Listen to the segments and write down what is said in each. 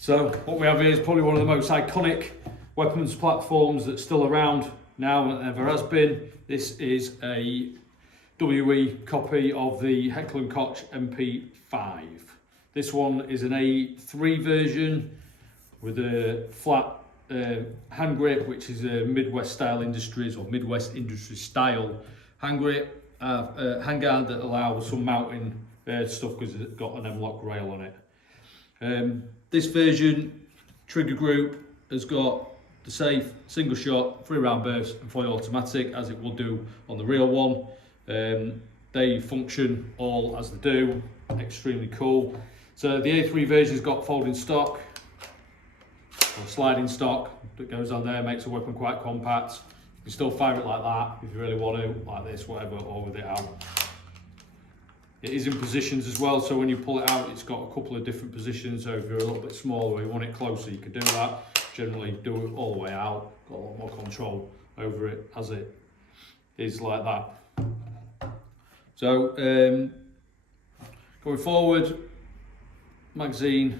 So what we have here is probably one of the most iconic weapons platforms that's still around now and ever has been. This is a WE copy of the Heckler & Koch Mp5. This one is an A3 version with a flat hand grip, which is a Midwest Industries style hand grip, handguard that allows some mounting stuff because it's got an M-lock rail on it. This version trigger group has got the safe single shot, 3-round burst and fully automatic, as it will do on the real one. They function all as they do, extremely cool. So the A3 version's got folding stock or sliding stock that goes on there, makes the weapon quite compact. You can still fire it like that if you really want to, like this, whatever, or with it out. It is in positions as well, so when you pull it out, it's got a couple of different positions. So if you're a little bit smaller or you want it closer, you can do that. Generally do it all the way out, got a lot more control over it as it is like that. So going forward, magazine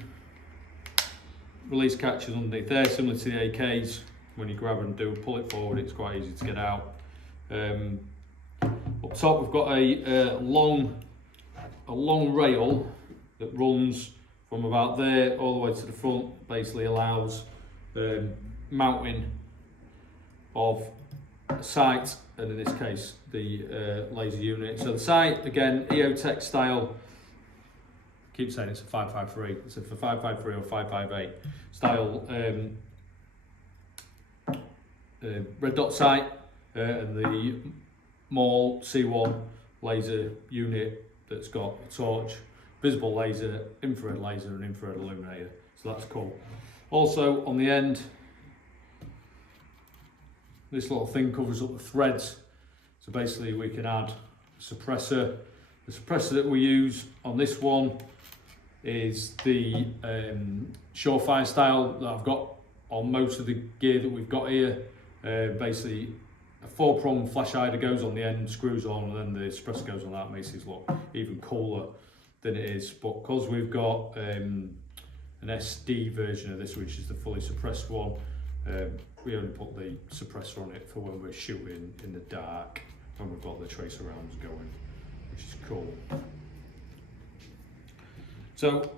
release catches underneath there, similar to the AKs. When you grab and pull it forward, it's quite easy to get out. Up top we've got a long rail that runs from about there all the way to the front, basically allows mounting of sight, and in this case the laser unit. So the sight, again, EOTech style, I keep saying it's a 553, it's a 553 or 558 style red dot sight, and the Maul C1 laser unit that's got a torch, visible laser, infrared laser and infrared illuminator, so that's cool. Also on the end, this little thing covers up the threads, so basically we can add a suppressor. The suppressor that we use on this one is the Surefire style that I've got on most of the gear that we've got here. Basically a 4-prong flash hider goes on the end, screws on, and then the suppressor goes on that, makes it look even cooler than it is. But because we've got an SD version of this, which is the fully suppressed one, we only put the suppressor on it for when we're shooting in the dark, when we've got the tracer rounds going, which is cool. So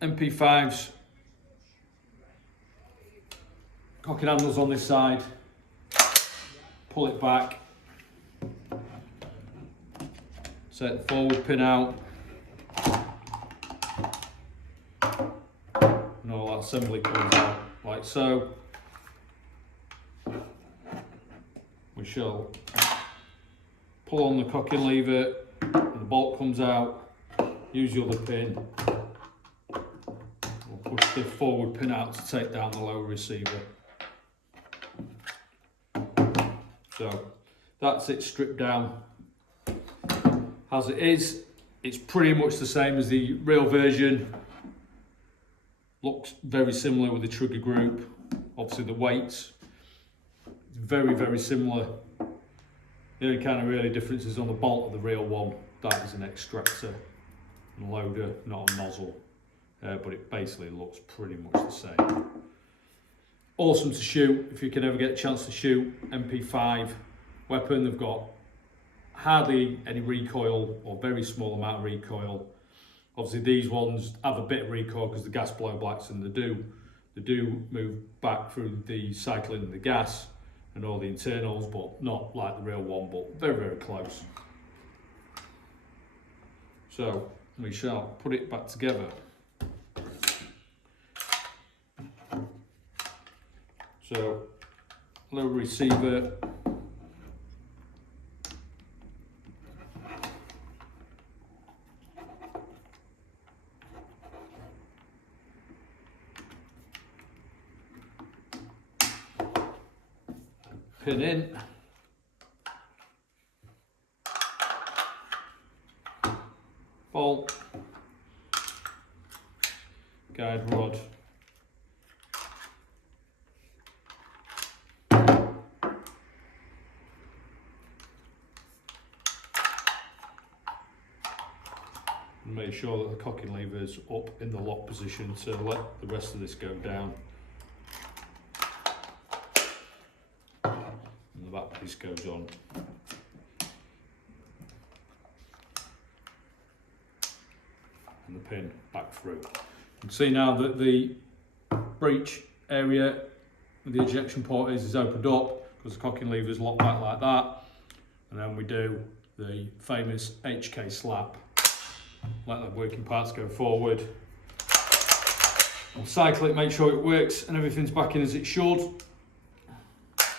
MP5's cocking handles on this side, pull it back, set the forward pin out, and all that assembly comes out like so. We shall pull on the cocking lever and the bolt comes out, use the other pin, we'll push the forward pin out to take down the lower receiver. So that's it stripped down as it is. It's pretty much the same as the real version. Looks very similar with the trigger group. Obviously the weights, very, very similar. The only kind of really difference is on the bolt of the real one. That is an extractor and loader, not a nozzle. But it basically looks pretty much the same. Awesome to shoot if you can ever get a chance to shoot. MP5 weapon, they've got hardly any recoil or very small amount of recoil. Obviously these ones have a bit of recoil because the gas blowbacks, and they do move back through the cycling of the gas and all the internals, but not like the real one, but very, very close. So we shall put it back together. So, lower receiver, pin in, bolt, guide rod, make sure that the cocking lever is up in the lock position to let the rest of this go down. And the back piece goes on. And the pin back through. You can see now that the breech area where the ejection port is opened up because the cocking lever is locked back like that. And then we do the famous HK slap. Let the working parts go forward. We'll cycle it, make sure it works and everything's back in as it should.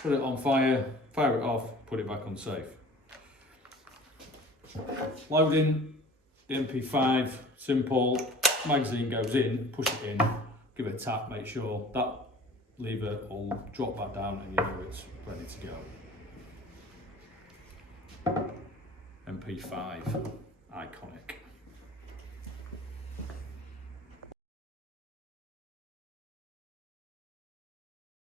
Put it on fire, fire it off, put it back on safe. Loading the MP5, simple. Magazine goes in, push it in, give it a tap, make sure that lever will drop back down and you know it's ready to go. MP5, iconic.